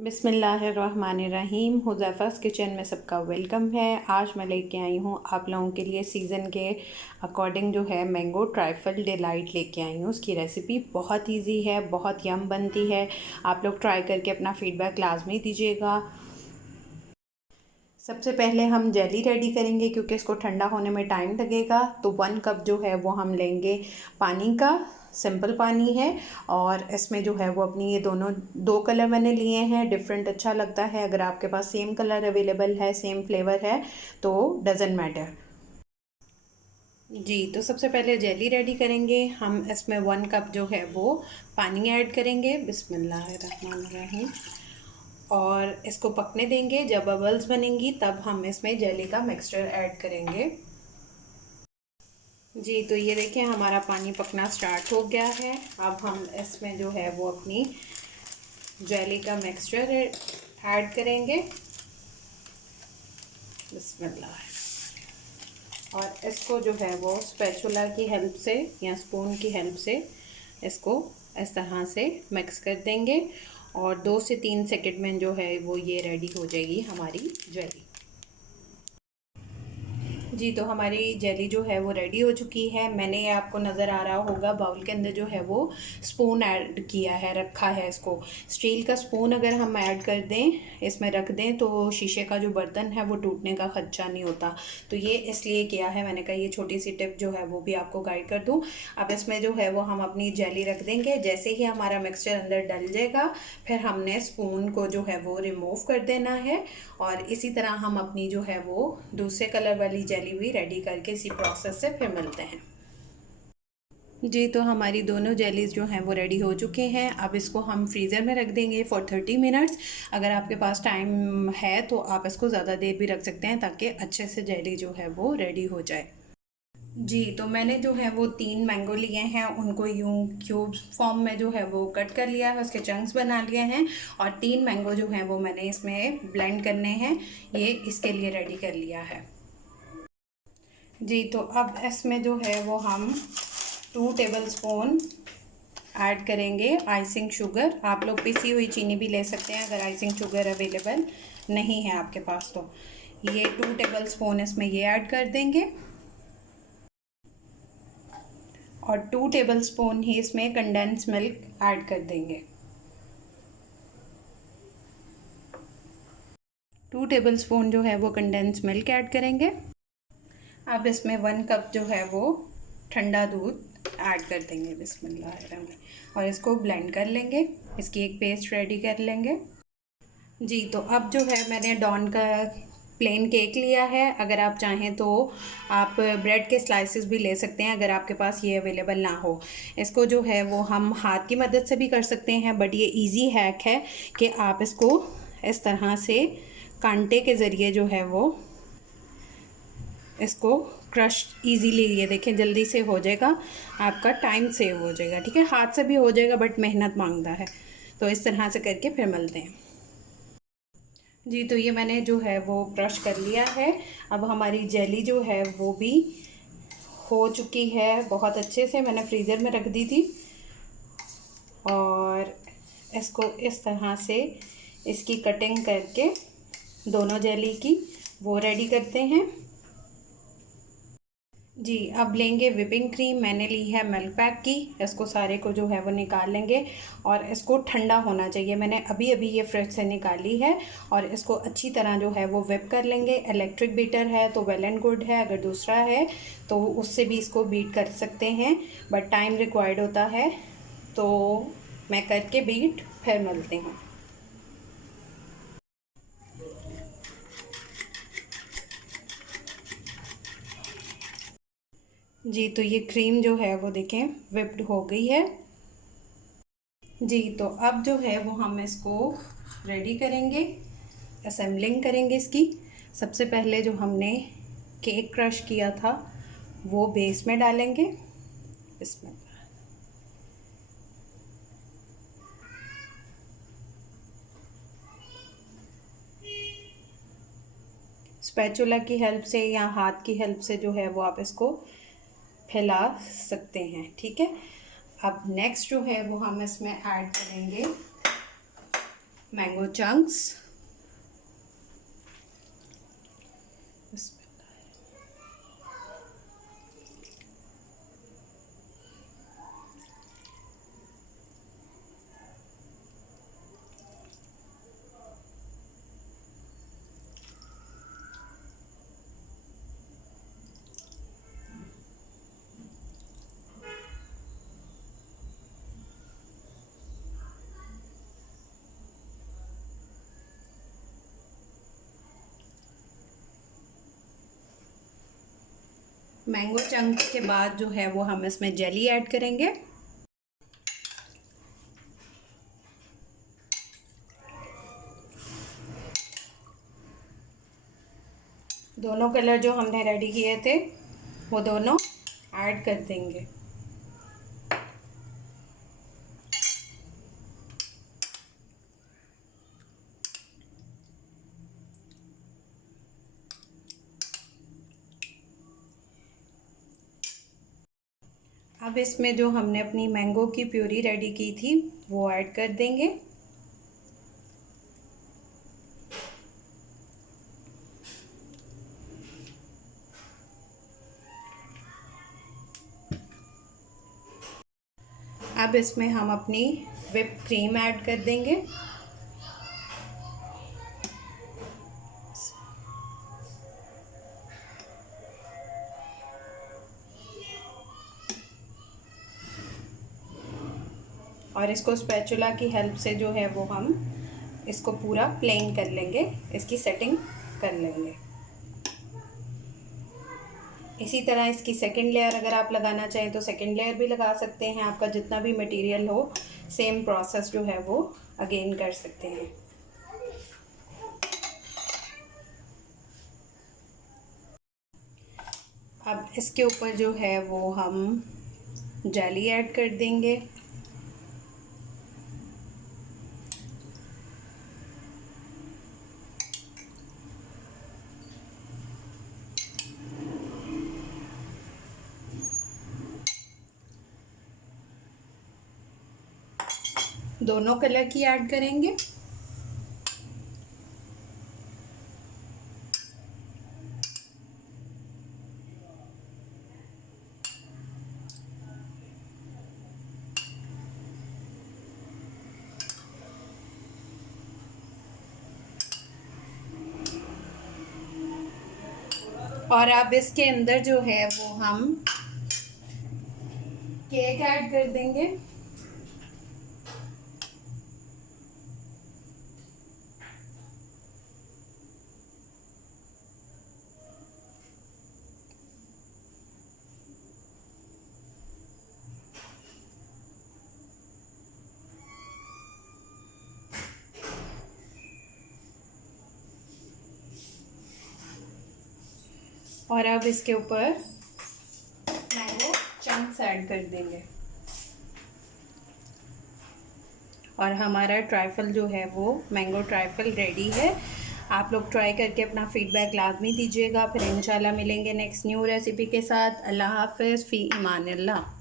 बिस्मिल्लाहिर्रहमानिर्रहीम। हुज़ैफ़ा's किचन में सबका वेलकम है। आज मैं लेके आई हूँ आप लोगों के लिए सीज़न के अकॉर्डिंग जो है मैंगो ट्राइफल डिलाइट लेके आई हूँ। उसकी रेसिपी बहुत इजी है, बहुत यम बनती है। आप लोग ट्राई करके अपना फ़ीडबैक लाजमी दीजिएगा। सबसे पहले हम जेली रेडी करेंगे क्योंकि इसको ठंडा होने में टाइम लगेगा। तो 1 कप जो है वो हम लेंगे पानी का, सिंपल पानी है। और इसमें जो है वो अपनी ये दोनों 2 कलर मैंने लिए हैं। डिफरेंट अच्छा लगता है। अगर आपके पास सेम कलर अवेलेबल है, सेम फ्लेवर है तो डज़न्ट मैटर। जी, तो सबसे पहले जेली रेडी करेंगे। हम इसमें 1 कप जो है वो पानी ऐड करेंगे। बिस्मिल्लाहिर्रहमानिर्रहीम। और इसको पकने देंगे। जब बबल्स बनेंगी तब हम इसमें जेली का मिक्सचर ऐड करेंगे। जी, तो ये देखिए हमारा पानी पकना स्टार्ट हो गया है। अब हम इसमें जो है वो अपनी जेली का मिक्सचर ऐड करेंगे। बिस्मिल्लाह। और इसको जो है वो स्पैचुला की हेल्प से या स्पून की हेल्प से इसको इस तरह से मिक्स कर देंगे। और 2 से 3 सेकंड में जो है वो ये रेडी हो जाएगी हमारी जेली। जी, तो हमारी जेली जो है वो रेडी हो चुकी है। मैंने आपको नज़र आ रहा होगा बाउल के अंदर जो है वो स्पून ऐड किया है, रखा है इसको। स्टील का स्पून अगर हम ऐड कर दें, इसमें रख दें तो शीशे का जो बर्तन है वो टूटने का खदशा नहीं होता। तो ये इसलिए किया है मैंने कहा ये छोटी सी टिप जो है वो भी आपको गाइड कर दूँ। अब इसमें जो है वो हम अपनी जेली रख देंगे। जैसे ही हमारा मिक्सचर अंदर डल जाएगा फिर हमने स्पून को जो है वो रिमूव कर देना है। और इसी तरह हम अपनी जो है वो दूसरे कलर वाली जेली भी रेडी करके इसी प्रोसेस से फिर मिलते हैं। जी, तो हमारी दोनों जेलीज़ जो हैं वो रेडी हो चुके हैं। अब इसको हम फ्रीज़र में रख देंगे फॉर 30 मिनट्स। अगर आपके पास टाइम है तो आप इसको ज़्यादा देर भी रख सकते हैं ताकि अच्छे से जेली जो है वो रेडी हो जाए। जी, तो मैंने जो है वो 3 मैंगो लिए हैं, उनको यूं क्यूब्स फॉर्म में जो है वो कट कर लिया है, उसके चंक्स बना लिए हैं। और 3 मैंगो जो हैं वो मैंने इसमें ब्लेंड करने हैं, ये इसके लिए रेडी कर लिया है। जी, तो अब इसमें जो है वो हम 2 टेबल स्पून ऐड करेंगे आइसिंग शुगर। आप लोग पिसी हुई चीनी भी ले सकते हैं अगर आइसिंग शुगर अवेलेबल नहीं है आपके पास तो। ये 2 टेबल स्पून इसमें ये ऐड कर देंगे। और 2 टेबलस्पून ही इसमें कंडेंस मिल्क ऐड कर देंगे। 2 टेबलस्पून जो है वो कंडेंस मिल्क ऐड करेंगे। अब इसमें 1 कप जो है वो ठंडा दूध ऐड कर देंगे। बिस्मिल्लाह। और इसको ब्लेंड कर लेंगे, इसकी एक पेस्ट रेडी कर लेंगे। जी, तो अब जो है मैंने डॉन का प्लेन केक लिया है। अगर आप चाहें तो आप ब्रेड के स्लाइसेस भी ले सकते हैं अगर आपके पास ये अवेलेबल ना हो। इसको जो है वो हम हाथ की मदद से भी कर सकते हैं, बट ये इजी हैक है कि आप इसको इस तरह से कांटे के ज़रिए जो है वो इसको क्रश इजीली, ये देखें जल्दी से हो जाएगा, आपका टाइम सेव हो जाएगा। ठीक है, हाथ से भी हो जाएगा बट मेहनत मांगता है। तो इस तरह से करके फिर मिलते हैं। जी, तो ये मैंने जो है वो क्रश कर लिया है। अब हमारी जेली जो है वो भी हो चुकी है बहुत अच्छे से। मैंने फ्रीज़र में रख दी थी। और इसको इस तरह से इसकी कटिंग करके दोनों जेली की वो रेडी करते हैं। जी, अब लेंगे विपिंग क्रीम। मैंने ली है मिल्क पैक की। इसको सारे को जो है वो निकाल लेंगे और इसको ठंडा होना चाहिए। मैंने अभी अभी ये फ्रिज से निकाली है। और इसको अच्छी तरह जो है वो विप कर लेंगे। इलेक्ट्रिक बीटर है तो वेल एंड गुड है, अगर दूसरा है तो उससे भी इसको बीट कर सकते हैं, बट टाइम रिक्वायर्ड होता है। तो मैं करके बीट फिर मिलती हूँ। जी, तो ये क्रीम जो है वो देखें विप्ड हो गई है। जी, तो अब जो है वो हम इसको रेडी करेंगे, असेंबलिंग करेंगे इसकी। सबसे पहले जो हमने केक क्रश किया था वो बेस में डालेंगे। इसमें स्पैचुला की हेल्प से या हाथ की हेल्प से जो है वो आप इसको फैला सकते हैं। ठीक है, अब नेक्स्ट जो है वो हम इसमें ऐड करेंगे मैंगो चंक्स, मैंगो चंक्स के बाद जो है वो हम इसमें जेली ऐड करेंगे। दोनों कलर जो हमने रेडी किए थे वो दोनों ऐड कर देंगे। अब इसमें जो हमने अपनी मैंगो की प्यूरी रेडी की थी वो ऐड कर देंगे। अब इसमें हम अपनी व्हिप क्रीम ऐड कर देंगे। और इसको स्पैचुला की हेल्प से जो है वो हम इसको पूरा प्लेन कर लेंगे, इसकी सेटिंग कर लेंगे। इसी तरह इसकी सेकंड लेयर अगर आप लगाना चाहें तो सेकंड लेयर भी लगा सकते हैं। आपका जितना भी मटेरियल हो सेम प्रोसेस जो है वो अगेन कर सकते हैं। अब इसके ऊपर जो है वो हम जेली ऐड कर देंगे। दोनों कलर की ऐड करेंगे। और अब इसके अंदर जो है वो हम केक ऐड कर देंगे। और अब इसके ऊपर मैंगो चंक्स ऐड कर देंगे। और हमारा ट्राइफल जो है वो मैंगो ट्राइफल रेडी है। आप लोग ट्राई करके अपना फीडबैक लाजमी दीजिएगा। फिर इंशाल्लाह मिलेंगे नेक्स्ट न्यू रेसिपी के साथ। अल्लाह हाफ़िज़, फ़ी इमानिल्लाह।